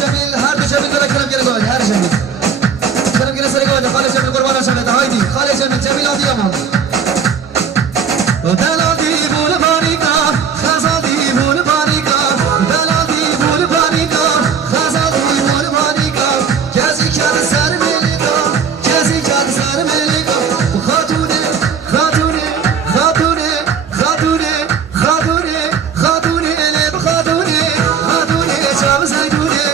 جمیل هر دو جمیل داره کلم گره گوید هر جمیل کلم گره سر گوید خاله جمیل قربان شده هایدی خاله جمیل جمیل آدی امان دلادی بول باریکا خزادی بول باریکا دلادی بول باریکا خزادی بول باریکا کسی کرد سر ملیکا کسی کرد سر ملیکا خاتونه خاتونه خاتونه خاتونه خاتونه خاتونه لب خاتونه خاتونه شام زیدونه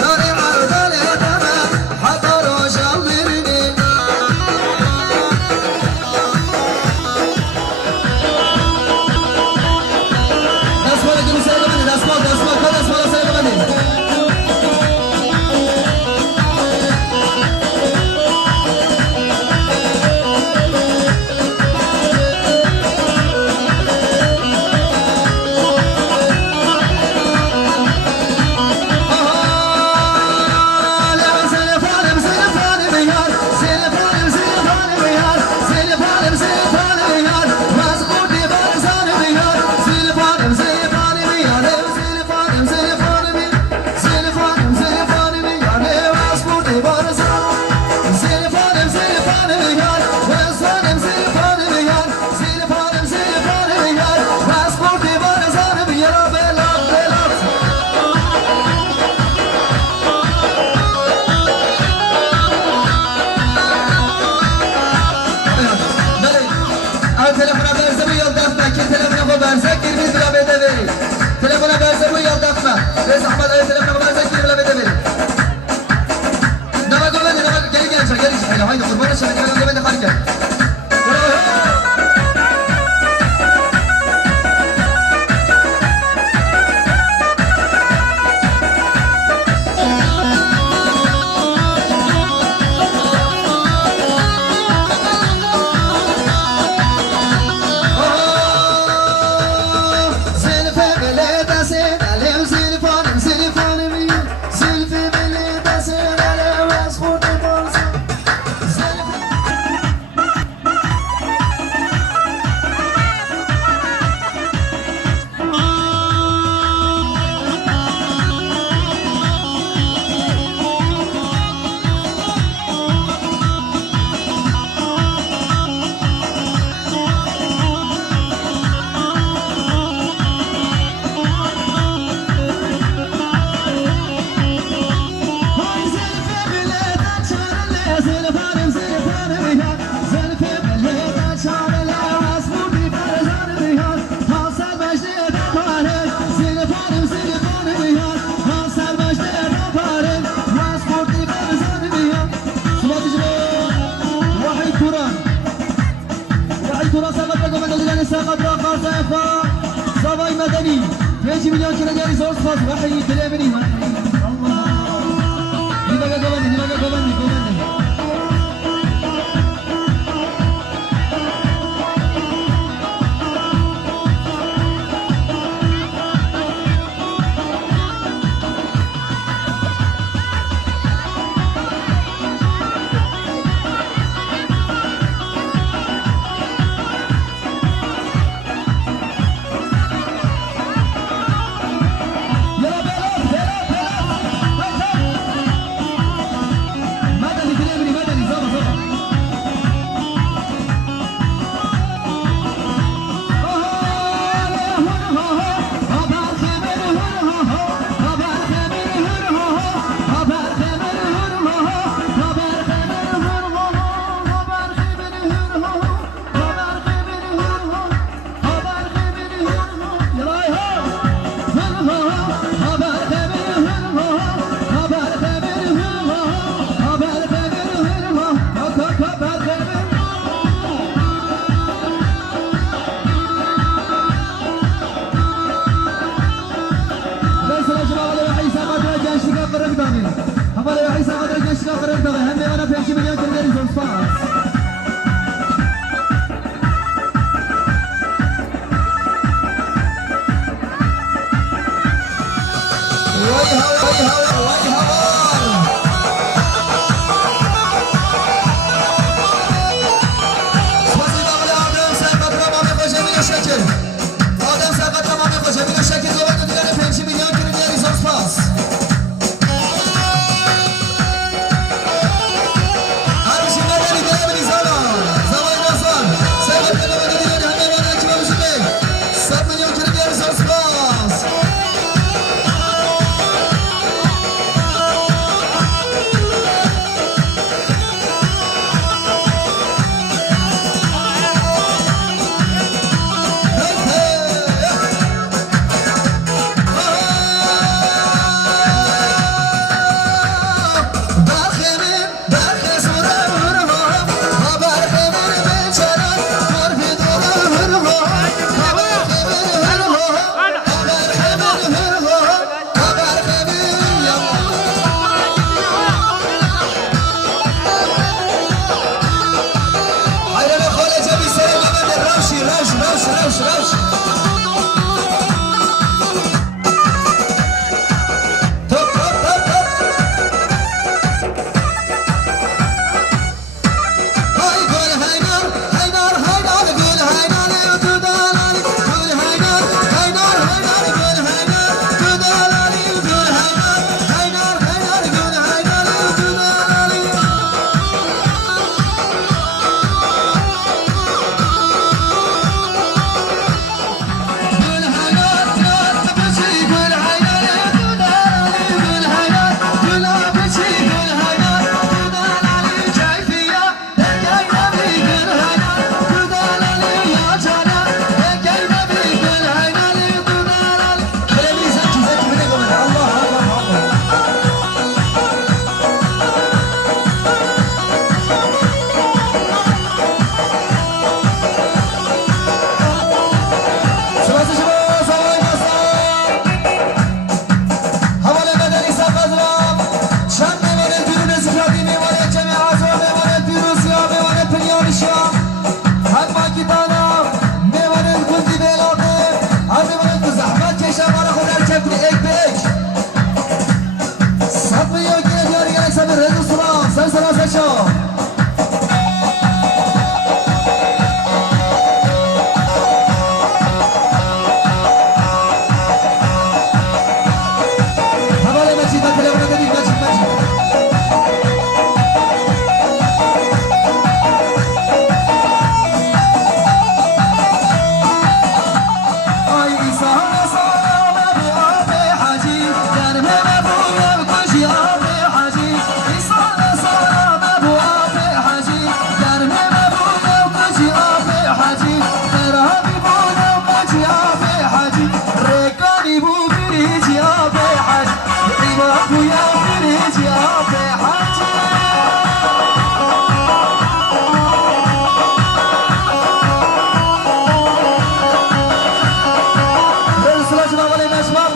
لاره عرداله تمام حتی روشم برنه دستمال کنی سر ببنی دستمال کن دستمال سر ببنی تلفون برزه بو یاد دفنا رئیس احمد علی تلفون برزه کی بلا بده بره نما گوله نما گلی حالا هاي قربان شما گلی بده خالی کرد مدني 5 مليون كيلو ديال ريسورس فاز وحي تلامني الله دي بقى كمان آدم سقط را ما میخوشه میگه شکل زبان دیگر 5 میلیون کیلو دیگری ساس پاس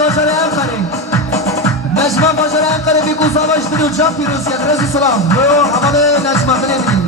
باشر انقره نجمه باشر انقره بگو سامش بدون چاپ پیروز کرد رزی سلام رو حمال نجمه بنیمینی